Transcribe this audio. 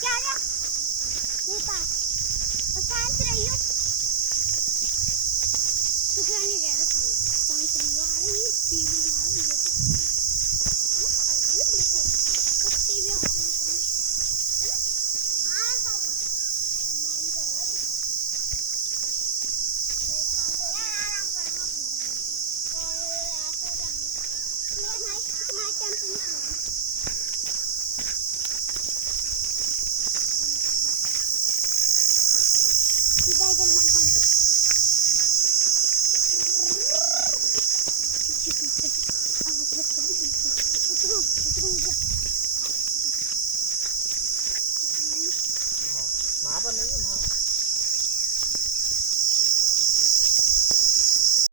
क्या रे मेरे पास और शांत रहियो तू क्यों नहीं रह रहा शांत रहियो आ रही है स्पीड में मार दियो बिल्कुल कुत्ते भी आ रहे हैं हाँ मान जा यार मैं शांत आराम करना पड़ेगा और ऐसा जाना मैं टेंशन नहीं लूंगा सीधा जलना पड़ेगा Má bên đấy không?